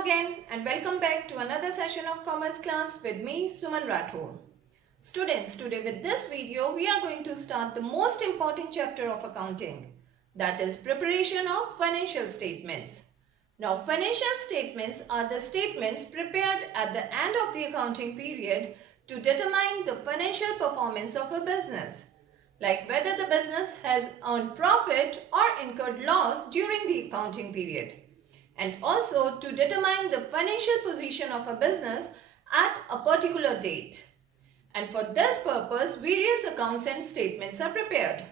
Hello again and welcome back to another session of commerce class with me Suman Rathore. Students, today with this video we are going to start the most important chapter of accounting, that is preparation of financial statements. Now financial statements are the statements prepared at the end of the accounting period to determine the financial performance of a business, like whether the business has earned profit or incurred loss during the accounting period, and also to determine the financial position of a business at a particular date. And for this purpose, various accounts and statements are prepared.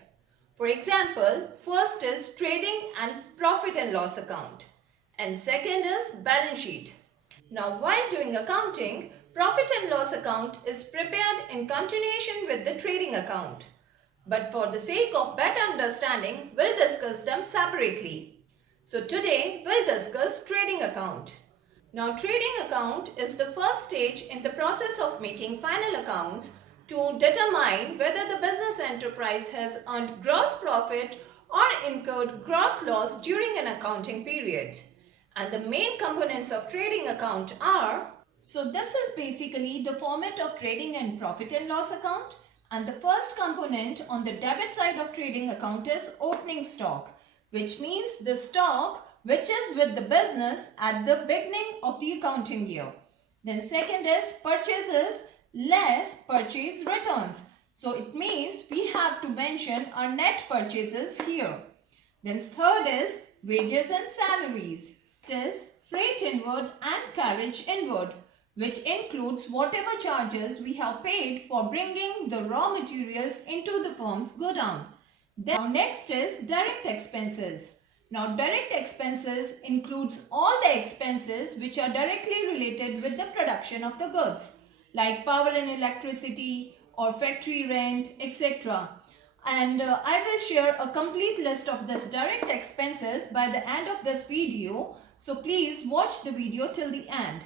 For example, first is trading and profit and loss account, and second is balance sheet. Now, while doing accounting, profit and loss account is prepared in continuation with the trading account. But for the sake of better understanding, we'll discuss them separately. So today we'll discuss trading account. Now trading account is the first stage in the process of making final accounts to determine whether the business enterprise has earned gross profit or incurred gross loss during an accounting period. And the main components of trading account are, so this is basically the format of trading and profit and loss account, and the first component on the debit side of trading account is opening stock, which means the stock which is with the business at the beginning of the accounting year. Then second is purchases less purchase returns. So it means we have to mention our net purchases here. Then third is wages and salaries. Next is freight inward and carriage inward, which includes whatever charges we have paid for bringing the raw materials into the firm's godown. Now next is direct expenses. Now direct expenses includes all the expenses which are directly related with the production of the goods, like power and electricity or factory rent, etc. And I will share a complete list of this direct expenses by the end of this video. So please watch the video till the end.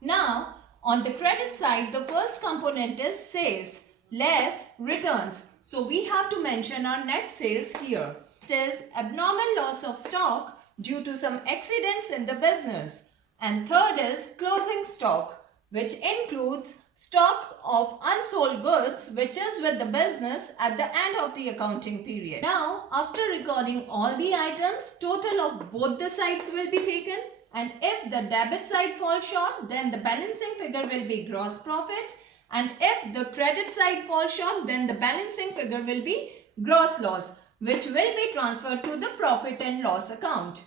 Now on the credit side, the first component is sales less returns. So we have to mention our net sales here. Next is abnormal loss of stock due to some accidents in the business. And third is closing stock, which includes stock of unsold goods which is with the business at the end of the accounting period. Now, after recording all the items, total of both the sides will be taken. And if the debit side falls short, then the balancing figure will be gross profit. And if the credit side falls short, then the balancing figure will be gross loss, which will be transferred to the profit and loss account.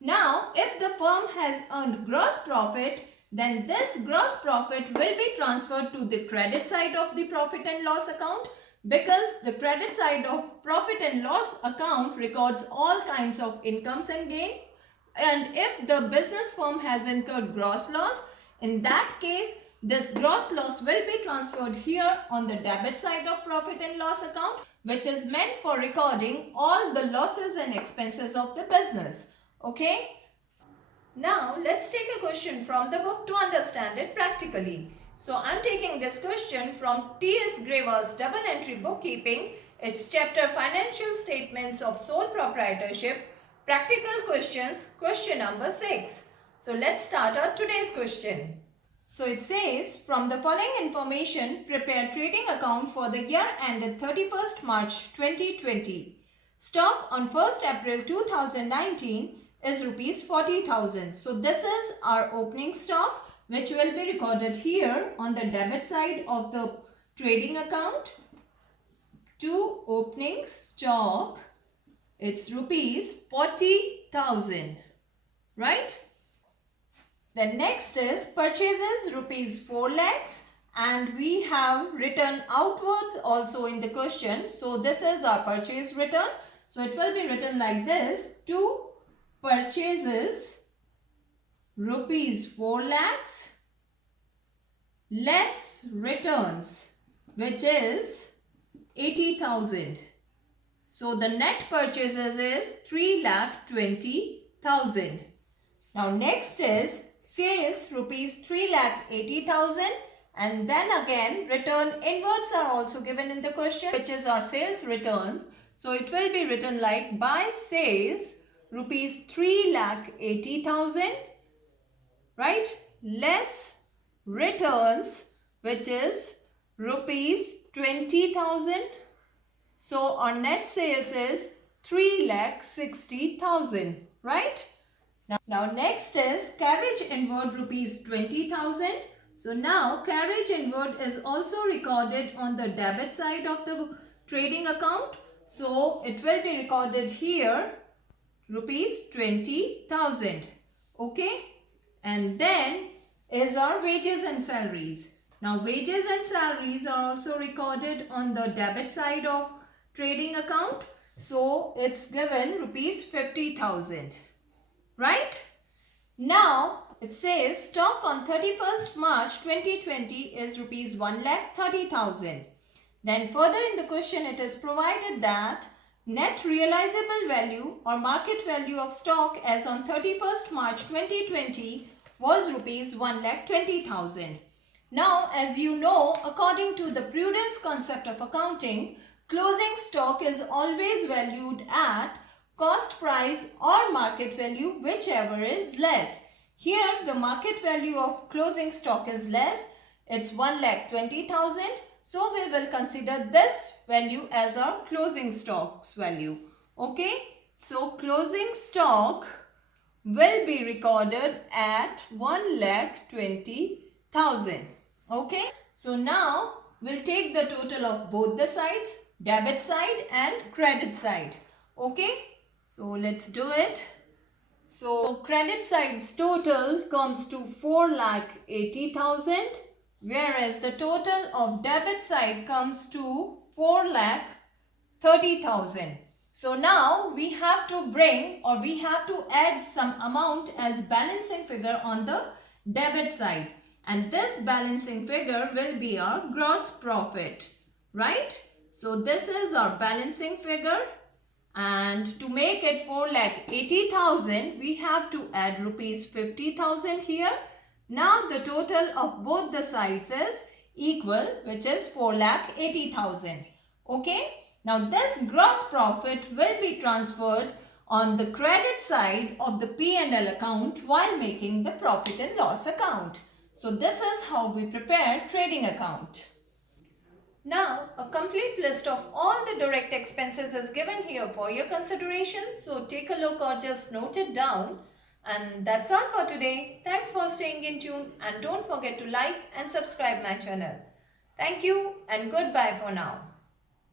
Now, if the firm has earned gross profit, then this gross profit will be transferred to the credit side of the profit and loss account, because the credit side of profit and loss account records all kinds of incomes and gain. And if the business firm has incurred gross loss, in that case, this gross loss will be transferred here on the debit side of profit and loss account, which is meant for recording all the losses and expenses of the business. Okay? Now, let's take a question from the book to understand it practically. So, I'm taking this question from T.S. Grewal's Double Entry Bookkeeping. It's chapter Financial Statements of Sole Proprietorship. Practical questions, question number 6. So, let's start our today's question. So it says, from the following information, prepare trading account for the year ended 31st March 2020. Stock on 1st April 2019 is rupees 40,000. So this is our opening stock, which will be recorded here on the debit side of the trading account. To opening stock, it's rupees 40,000, right? The next is purchases rupees 4 lakhs, and we have written outwards also in the question. So this is our purchase return. So it will be written like this: to purchases rupees 4 lakhs less returns, which is 80,000. So the net purchases is 3,20,000. Now next is sales rupees 3,80,000, and then again return inwards are also given in the question, which is our sales returns. So it will be written like by sales rupees 3,80,000 right? Less returns, which is rupees 20,000. So our net sales is 3,60,000, right? Now next is carriage inward rupees 20,000. So now carriage inward is also recorded on the debit side of the trading account. So it will be recorded here rupees 20,000. Okay. And then is our wages and salaries. Now wages and salaries are also recorded on the debit side of trading account. So it's given rupees 50,000. Right? Now it says stock on 31st March 2020 is rupees 1,30,000. Then further in the question it is provided that net realizable value or market value of stock as on 31st March 2020 was rupees 1,20,000. Now as you know, according to the prudence concept of accounting, closing stock is always valued at cost price or market value, whichever is less. Here the market value of closing stock is less. It's 1,20,000. So we will consider this value as our closing stock's value. Okay. So closing stock will be recorded at 1,20,000. Okay. So now we'll take the total of both the sides, debit side and credit side. Okay. So let's do it. So credit side's total comes to 4,80,000, whereas the total of debit side comes to 4,30,000. So now we have to bring or we have to add some amount as balancing figure on the debit side. And this balancing figure will be our gross profit, right? So this is our balancing figure. And to make it 4,80,000, we have to add rupees 50,000 here. Now the total of both the sides is equal, which is 4,80,000. Okay. Now this gross profit will be transferred on the credit side of the P&L account while making the profit and loss account. So this is how we prepare trading account. Now, a complete list of all the direct expenses is given here for your consideration. So take a look or just note it down. And that's all for today. Thanks for staying in tune and don't forget to like and subscribe my channel. Thank you and goodbye for now.